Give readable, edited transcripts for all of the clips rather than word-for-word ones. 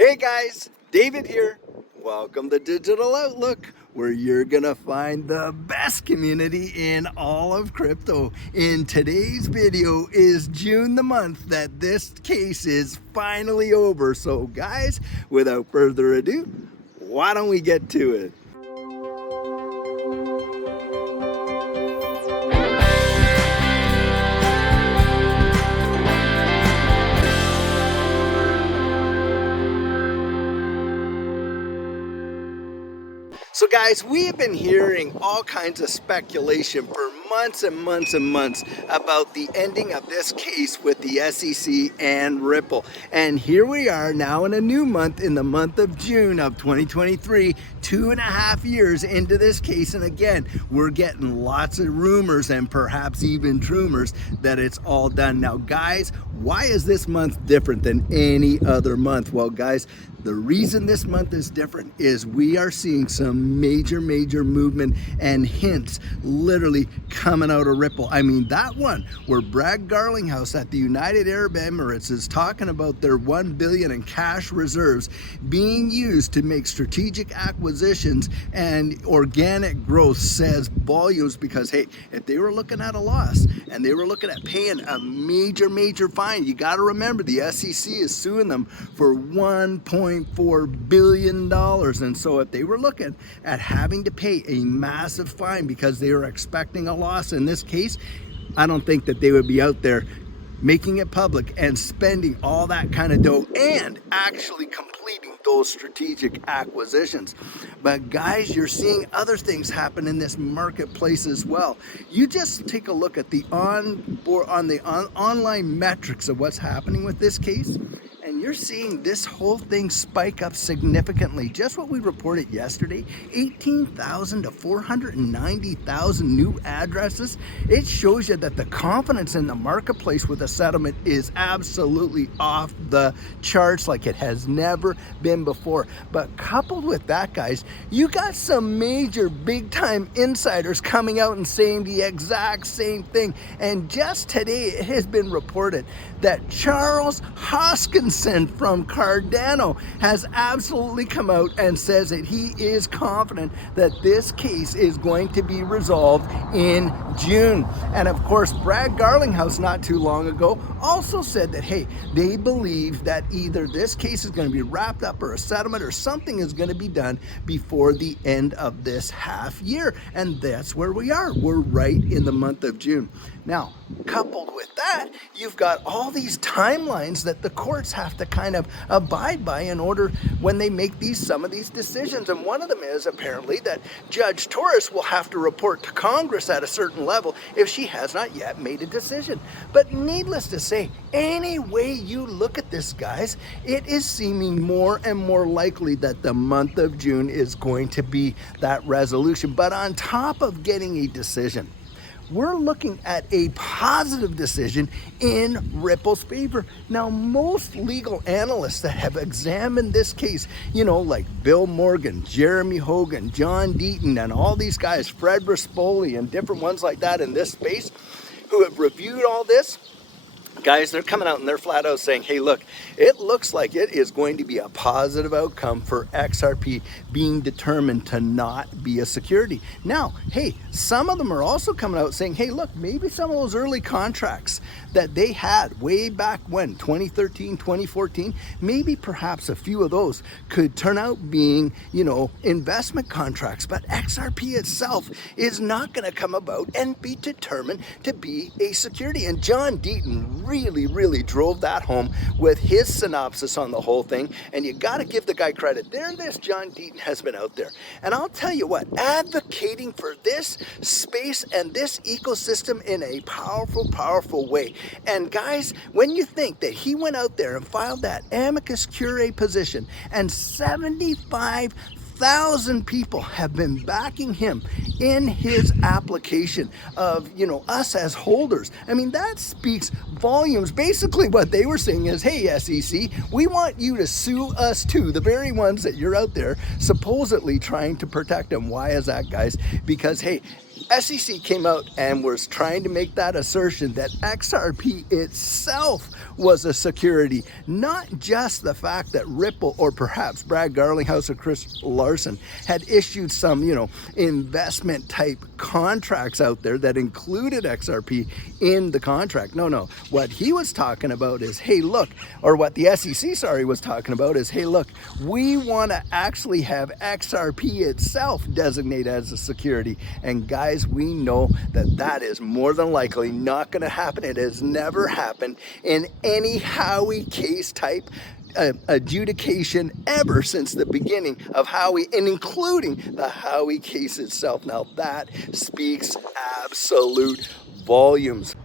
Hey guys, David here. Welcome to Digital Outlook, where you're gonna find the best community in all of crypto. In today's video is June, the month that this case is finally over. So guys, without further ado, why don't we get to it? So guys, we have been hearing all kinds of speculation for months and months and months about the ending of this case with the SEC and Ripple. And here we are now in a new month, in the month of June of 2023, 2.5 years into this case. And again, we're getting lots of rumors and perhaps even trumors that it's all done. Now guys, why is this month different than any other month? Well guys, the reason this month is different is we are seeing some major movement and hints literally coming out of Ripple. I mean, that one where Brad Garlinghouse at the United Arab Emirates is talking about their $1 billion in cash reserves being used to make strategic acquisitions and organic growth says volumes, because hey, if they were looking at a loss and they were looking at paying a major fine, you got to remember the SEC is suing them for $1.4 billion. And so if they were looking at having to pay a massive fine because they were expecting a loss in this case, I don't think that they would be out there making it public and spending all that kind of dough and actually completing those strategic acquisitions. But guys, you're seeing other things happen in this marketplace as well. You just take a look at the online metrics of what's happening with this case, and you're seeing this whole thing spike up significantly. Just what we reported yesterday, 18,000 to 490,000 new addresses. It shows you that the confidence in the marketplace with a settlement is absolutely off the charts like it has never been before. But coupled with that, guys, you got some major big time insiders coming out and saying the exact same thing. And just today it has been reported that Charles Hoskinson from Cardano has absolutely come out and says that he is confident that this case is going to be resolved in June. And of course, Brad Garlinghouse not too long ago also said that, hey, they believe that either this case is going to be wrapped up or a settlement or something is going to be done before the end of this half year. And that's where we are. We're right in the month of June. Now, coupled with that, you've got all these timelines that the courts have to kind of abide by in order when they make some of these decisions. And one of them is apparently that Judge Torres will have to report to Congress at a certain level if she has not yet made a decision. But needless to say, any way you look at this, guys, it is seeming more and more likely that the month of June is going to be that resolution. But on top of getting a decision, we're looking at a positive decision in Ripple's favor. Now, most legal analysts that have examined this case, you know, like Bill Morgan, Jeremy Hogan, John Deaton, and all these guys, Fred Rispoli, and different ones like that in this space, who have reviewed all this, guys, they're coming out and they're flat out saying, hey, look, it looks like it is going to be a positive outcome for XRP being determined to not be a security. Now, hey, some of them are also coming out saying, hey, look, maybe some of those early contracts that they had way back when, 2013, 2014, maybe perhaps a few of those could turn out being, you know, investment contracts. But XRP itself is not going to come about and be determined to be a security. And John Deaton really drove that home with his synopsis on the whole thing, and you got to give the guy credit. This John Deaton has been out there, and I'll tell you what, advocating for this space and this ecosystem in a powerful way. And guys, when you think that he went out there and filed that amicus curiae position, and 75,000 people have been backing him in his application of, you know, us as holders. I mean, that speaks volumes. Basically what they were saying is, hey, SEC, we want you to sue us too, the very ones that you're out there supposedly trying to protect them. Why is that, guys? Because, hey, SEC came out and was trying to make that assertion that XRP itself was a security, not just the fact that Ripple or perhaps Brad Garlinghouse or Chris Larson had issued some, investment type contracts out there that included XRP in the contract. No. What he was talking about is, hey, look, or what the SEC, was talking about is, hey, look, we want to actually have XRP itself designated as a security. And guys, we know that that is more than likely not going to happen. It has never happened in any Howey case type adjudication ever since the beginning of Howey, and including the Howey case itself. Now that speaks absolute volumes.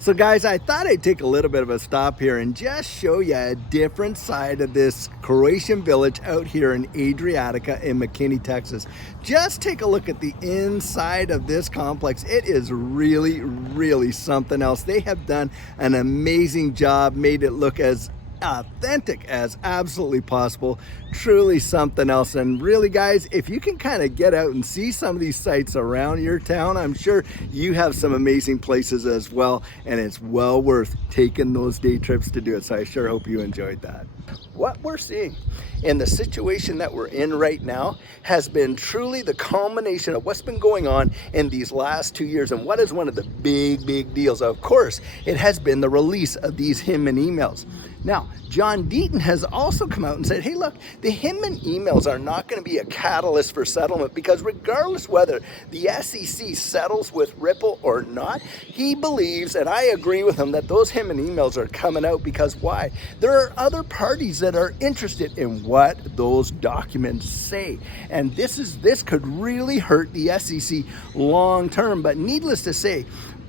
So guys, I thought I'd take a little bit of a stop here and just show you a different side of this Croatian village out here in Adriatica in McKinney, Texas. Just take a look at the inside of this complex. It is really, really something else. They have done an amazing job, made it look as authentic as absolutely possible. Truly something else. And really, guys, if you can kind of get out and see some of these sites around your town, I'm sure you have some amazing places as well, and it's well worth taking those day trips to do it. So I sure hope you enjoyed that. What we're seeing in the situation that we're in right now has been truly the culmination of what's been going on in these last 2 years. And what is one of the big deals? Of course, it has been the release of these Hinman emails. Now, John Deaton has also come out and said, hey, look, the Hinman emails are not going to be a catalyst for settlement, because regardless whether the SEC settles with Ripple or not, he believes, and I agree with him, that those Hinman emails are coming out because why? There are other parties that are interested in what those documents say. And this could really hurt the SEC long term. But needless to say,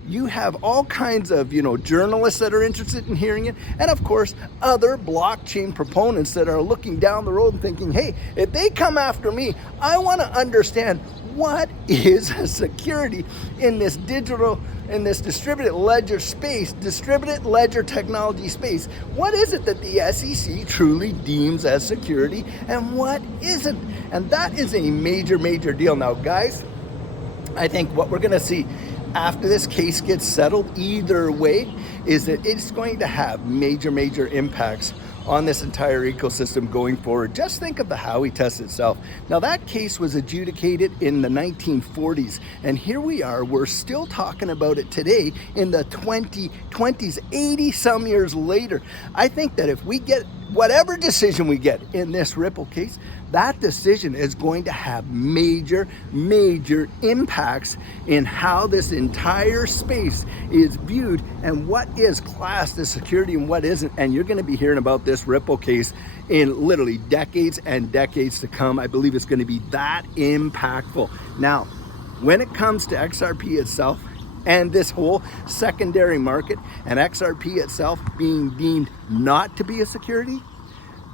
you have all kinds of, journalists that are interested in hearing it. And of course, other blockchain proponents that are looking down the road and thinking, hey, if they come after me, I want to understand what is a security in this distributed ledger space, distributed ledger technology space. What is it that the SEC truly deems as security and what isn't? And that is a major deal. Now, guys, I think what we're going to see after this case gets settled, either way, is that it's going to have major impacts on this entire ecosystem going forward. Just think of the Howey test itself. Now, that case was adjudicated in the 1940s, and here we are, we're still talking about it today in the 2020s, 80 some years later. I think that if we get whatever decision we get in this Ripple case, that decision is going to have major impacts in how this entire space is viewed and what is classed as security and what isn't. And you're going to be hearing about this Ripple case in literally decades and decades to come. I believe it's going to be that impactful. Now, when it comes to XRP itself and this whole secondary market and XRP itself being deemed not to be a security,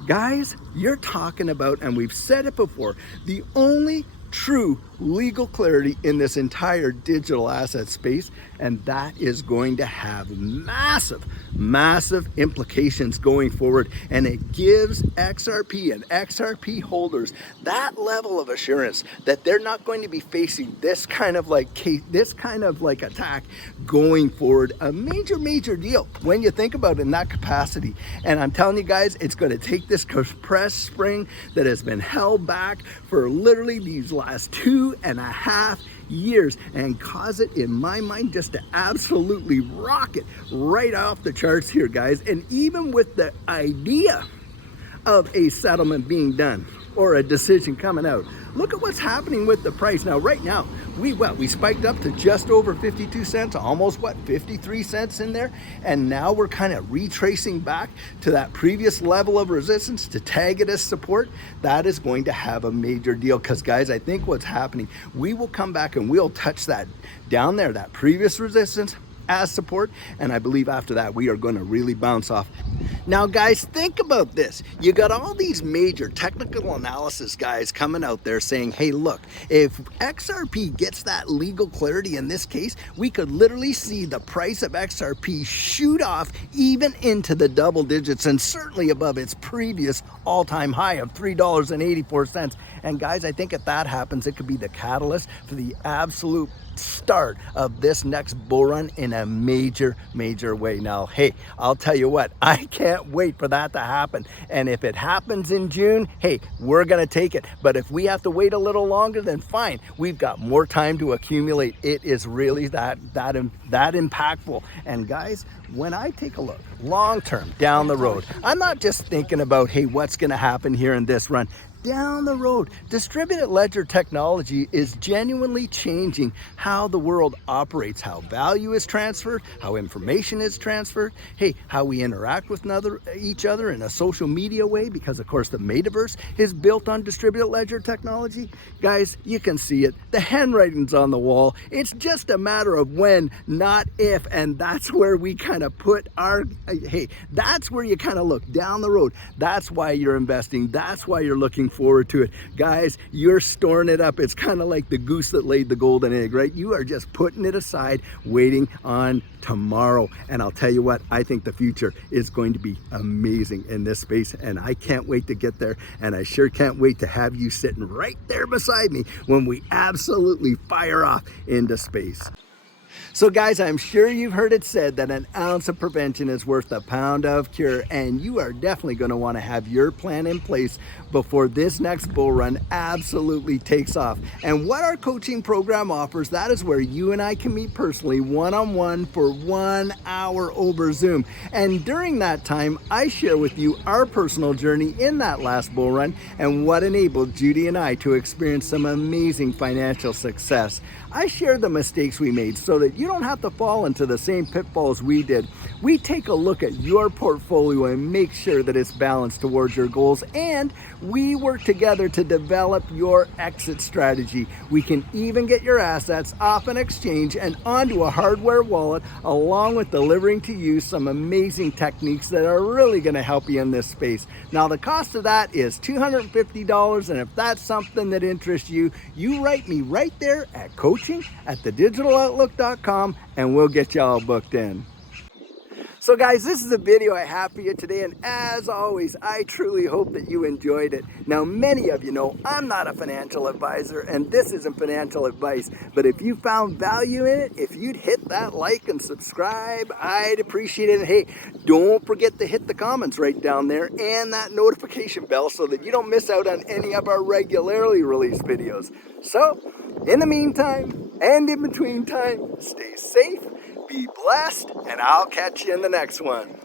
guys, you're talking about, and we've said it before, the only true legal clarity in this entire digital asset space, and that is going to have massive implications going forward. And it gives XRP and XRP holders that level of assurance that they're not going to be facing this kind of attack going forward. A major deal when you think about it in that capacity. And I'm telling you guys, it's going to take this compressed spring that has been held back for literally these last 2.5 years and cause it, in my mind, just to absolutely rocket right off the charts here, guys. And even with the idea of a settlement being done or a decision coming out, look at what's happening with the price. Now, right now, we spiked up to just over 52 cents, almost 53 cents in there. And now we're kind of retracing back to that previous level of resistance to tag it as support. That is going to have a major deal because, guys, I think what's happening, we will come back and we'll touch that down there, that previous resistance as support. And I believe after that, we are going to really bounce off. Now, guys, think about this. You got all these major technical analysis guys coming out there saying, hey, look, if XRP gets that legal clarity in this case, we could literally see the price of XRP shoot off even into the double digits and certainly above its previous all-time high of $3.84. And guys, I think if that happens, it could be the catalyst for the absolute start of this next bull run in a major way. Now, hey, I'll tell you what, I can't wait for that to happen. And if it happens in June, hey, we're gonna take it. But if we have to wait a little longer, then fine. We've got more time to accumulate. It is really that impactful. And guys, when I take a look long term down the road, I'm not just thinking about, hey, what's gonna happen here in this run. Down the road, distributed ledger technology is genuinely changing how the world operates, how value is transferred, how information is transferred, hey, how we interact with each other in a social media way, because of course the metaverse is built on distributed ledger technology. Guys, you can see it. The handwriting's on the wall. It's just a matter of when, not if, and that's where we kind of put our, hey, that's where you kind of look down the road. That's why you're investing. That's why you're looking forward to it. Guys, you're storing it up. It's kind of like the goose that laid the golden egg, right? You are just putting it aside, waiting on tomorrow. And I'll tell you what, I think the future is going to be amazing in this space, and I can't wait to get there. And I sure can't wait to have you sitting right there beside me when we absolutely fire off into space. So guys, I'm sure you've heard it said that an ounce of prevention is worth a pound of cure, and you are definitely going to want to have your plan in place before this next bull run absolutely takes off. And what our coaching program offers, that is where you and I can meet personally one-on-one for 1 hour over Zoom. And during that time, I share with you our personal journey in that last bull run and what enabled Judy and I to experience some amazing financial success. I share the mistakes we made so that you don't have to fall into the same pitfalls we did. We take a look at your portfolio and make sure that it's balanced towards your goals, and we work together to develop your exit strategy. We can even get your assets off an exchange and onto a hardware wallet, along with delivering to you some amazing techniques that are really going to help you in this space. Now, the cost of that is $250, and if that's something that interests you, you write me right there at coaching@thedigital.outlook.com and we'll get you all booked in. So guys, this is the video I have for you today, and as always, I truly hope that you enjoyed it. Now, many of you know I'm not a financial advisor, and this isn't financial advice, but if you found value in it, if you'd hit that like and subscribe, I'd appreciate it. And hey, don't forget to hit the comments right down there and that notification bell so that you don't miss out on any of our regularly released videos. So, in the meantime, and in between time, stay safe, be blessed, and I'll catch you in the next one.